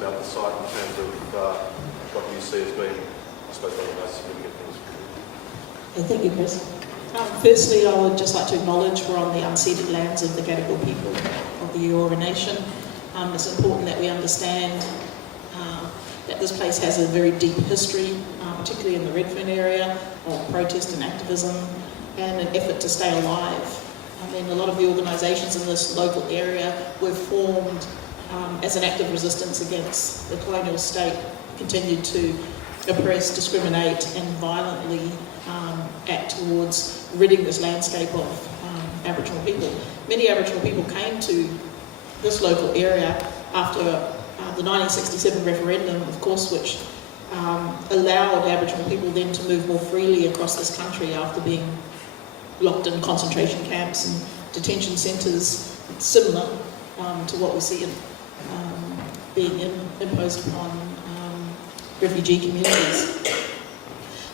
about the site in terms of what you see as being, I suppose, one of the most significant things for you? Thank you, Chris. Firstly, I would just like to acknowledge we're on the unceded lands of the Gadigal people of the Eora Nation. It's important that we understand that this place has a very deep history, particularly in the Redfern area, of protest and activism and an effort to stay alive. I mean, a lot of the organisations in this local area were formed as an act of resistance against the colonial state, continued to oppress, discriminate and violently act towards ridding this landscape of Aboriginal people. Many Aboriginal people came to this local area after the 1967 referendum, of course, which allowed Aboriginal people then to move more freely across this country after being locked in concentration camps and detention centres similar to what we see being imposed upon refugee communities.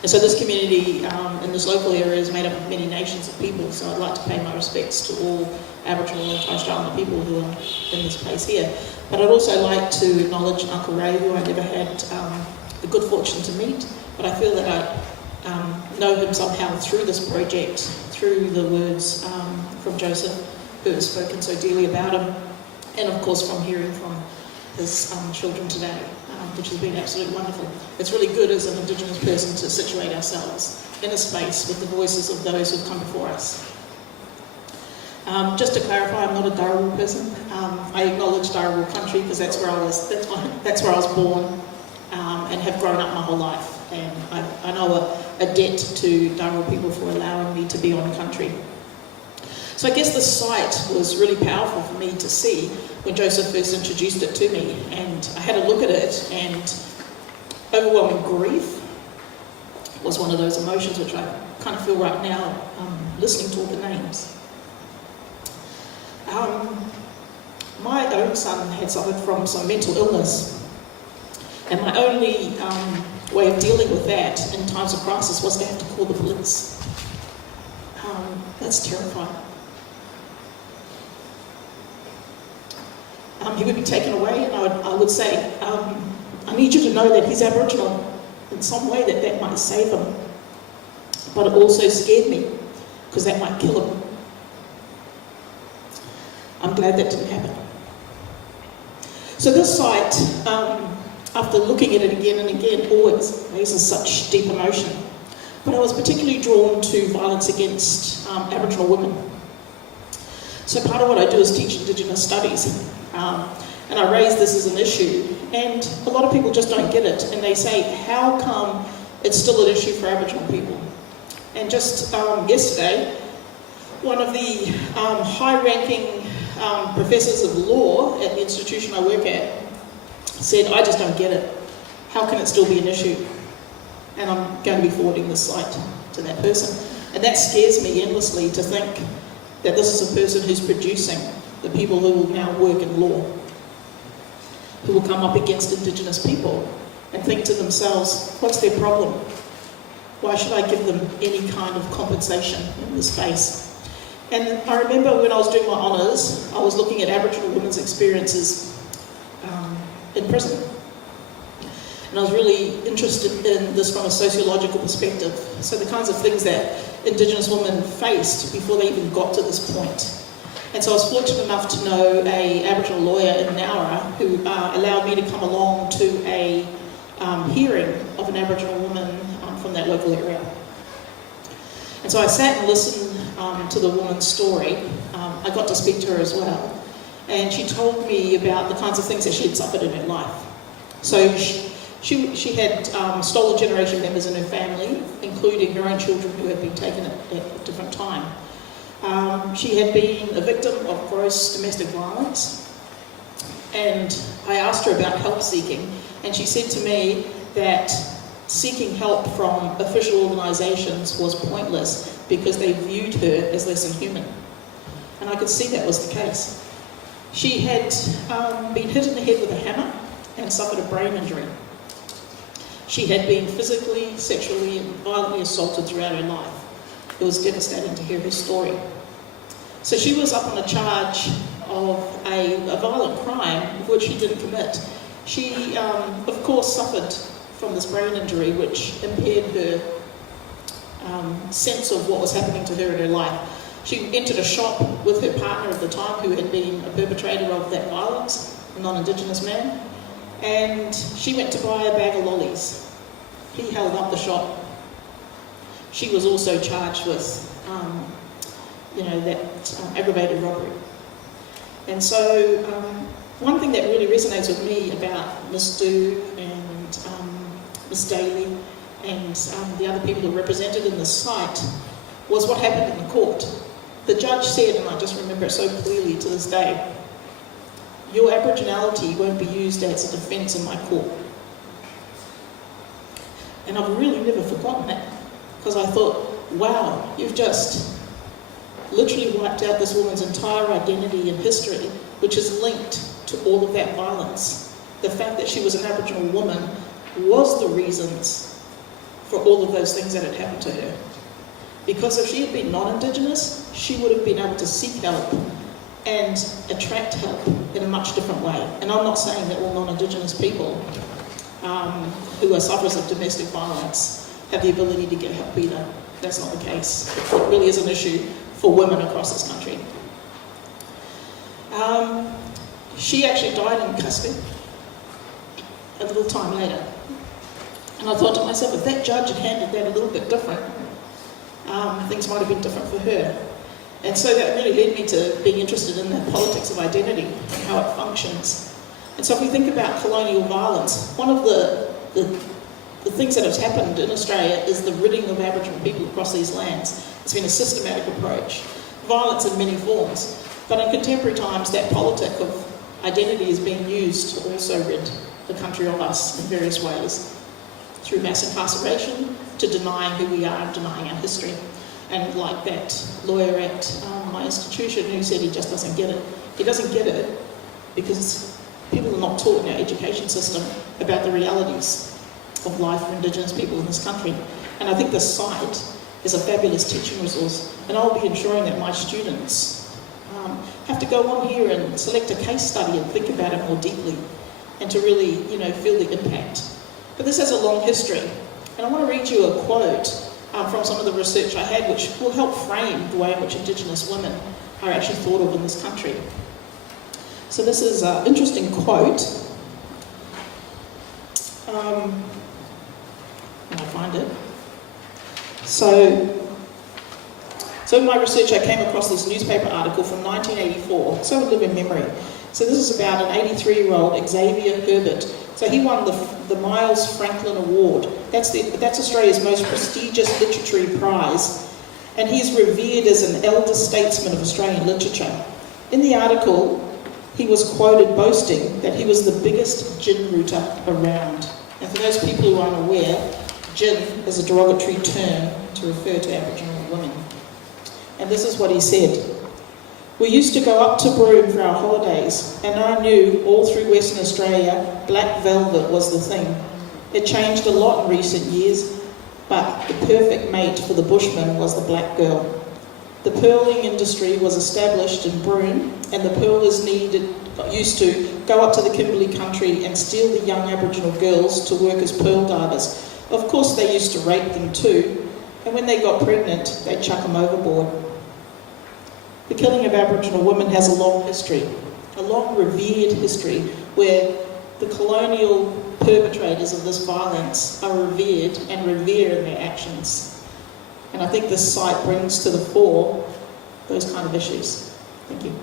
And so this community in this local area is made up of many nations of people, so I'd like to pay my respects to all Aboriginal and Torres Strait Islander people who are in this place here. But I'd also like to acknowledge Uncle Ray, who I never had the good fortune to meet, but I feel that I know him somehow through this project, through the words from Joseph, who has spoken so dearly about him, and of course from hearing from his children today, which has been absolutely wonderful. It's really good as an Indigenous person to situate ourselves in a space with the voices of those who've come before us. Just to clarify, I'm not a Dharawal person. I acknowledge Dharawal country because that's where I was born and have grown up my whole life. And I know a debt to Dharawal people for allowing me to be on country. So I guess the site was really powerful for me to see when Joseph first introduced it to me, and I had a look at it, and overwhelming grief was one of those emotions which I kind of feel right now listening to all the names. My own son had suffered from some mental illness, and my only way of dealing with that in times of crisis was to have to call the police. That's terrifying. He would be taken away, and I would say, I need you to know that he's Aboriginal in some way, that might save him. But it also scared me, because that might kill him. I'm glad that didn't happen. So this site, after looking at it again and again, always raises such deep emotion. But I was particularly drawn to violence against Aboriginal women. So part of what I do is teach Indigenous studies. And I raise this as an issue, and a lot of people just don't get it, and they say, how come it's still an issue for Aboriginal people? And just yesterday, one of the high-ranking professors of law at the institution I work at said, I just don't get it. How can it still be an issue? And I'm going to be forwarding this slide to that person. And that scares me endlessly to think that this is a person who's producing the people who will now work in law, who will come up against Indigenous people and think to themselves, what's their problem? Why should I give them any kind of compensation in this space? And I remember when I was doing my honours, I was looking at Aboriginal women's experiences in prison. And I was really interested in this from a sociological perspective. So the kinds of things that Indigenous women faced before they even got to this point. And so I was fortunate enough to know an Aboriginal lawyer in Nowra who allowed me to come along to a hearing of an Aboriginal woman from that local area. And so I sat and listened to the woman's story. I got to speak to her as well. And she told me about the kinds of things that she had suffered in her life. So she had stolen generation members in her family, including her own children who had been taken at a different time. She had been a victim of gross domestic violence, and I asked her about help seeking, and she said to me that seeking help from official organisations was pointless because they viewed her as less than human. And I could see that was the case. She had been hit in the head with a hammer and suffered a brain injury. She had been physically, sexually and violently assaulted throughout her life. It was devastating to hear her story. So she was up on a charge of a violent crime which she didn't commit. She, of course, suffered from this brain injury which impaired her sense of what was happening to her in her life. She entered a shop with her partner at the time, who had been a perpetrator of that violence, a non-Indigenous man, and she went to buy a bag of lollies. He held up the shop. She was also charged with, that aggravated robbery. And so one thing that really resonates with me about Miss Du and Miss Daly and the other people who were represented in this site was what happened in the court. The judge said, and I just remember it so clearly to this day, your Aboriginality won't be used as a defence in my court. And I've really never forgotten that, because I thought, wow, you've just literally wiped out this woman's entire identity and history, which is linked to all of that violence. The fact that she was an Aboriginal woman was the reasons for all of those things that had happened to her. Because if she had been non-Indigenous, she would have been able to seek help and attract help in a much different way. And I'm not saying that all non-Indigenous people who are sufferers of domestic violence have the ability to get help either. That's not the case. It really is an issue for women across this country. She actually died in custody a little time later. And I thought to myself, if that judge had handled that a little bit different, things might have been different for her. And so that really led me to being interested in the politics of identity and how it functions. And so if we think about colonial violence, one of the things that has happened in Australia is the ridding of Aboriginal people across these lands. It's been a systematic approach, violence in many forms. But in contemporary times, that politic of identity is being used to also rid the country of us in various ways, through mass incarceration, to denying who we are and denying our history. And like that lawyer at my institution who said he just doesn't get it. He doesn't get it because people are not taught in our education system about the realities of life for Indigenous people in this country. And I think this site is a fabulous teaching resource, and I'll be ensuring that my students have to go on here and select a case study and think about it more deeply, and to really, feel the impact. But this has a long history, and I want to read you a quote from some of the research I had, which will help frame the way in which Indigenous women are actually thought of in this country. So this is an interesting quote. Can I find it? So in my research I came across this newspaper article from 1984, so I live in memory. So this is about an 83-year-old Xavier Herbert. So he won the Miles Franklin Award. That's Australia's most prestigious literary prize. And he's revered as an elder statesman of Australian literature. In the article, he was quoted boasting that he was the biggest gin rooter around. And for those people who aren't aware, gin is a derogatory term to refer to Aboriginal women. And this is what he said. We used to go up to Broome for our holidays, and I knew all through Western Australia, black velvet was the thing. It changed a lot in recent years, but the perfect mate for the bushman was the black girl. The pearling industry was established in Broome, and the pearlers used to go up to the Kimberley country and steal the young Aboriginal girls to work as pearl divers. Of course, they used to rape them too, and when they got pregnant, they'd chuck them overboard. The killing of Aboriginal women has a long history, a long revered history, where the colonial perpetrators of this violence are revered and revere in their actions. And I think this site brings to the fore those kind of issues. Thank you.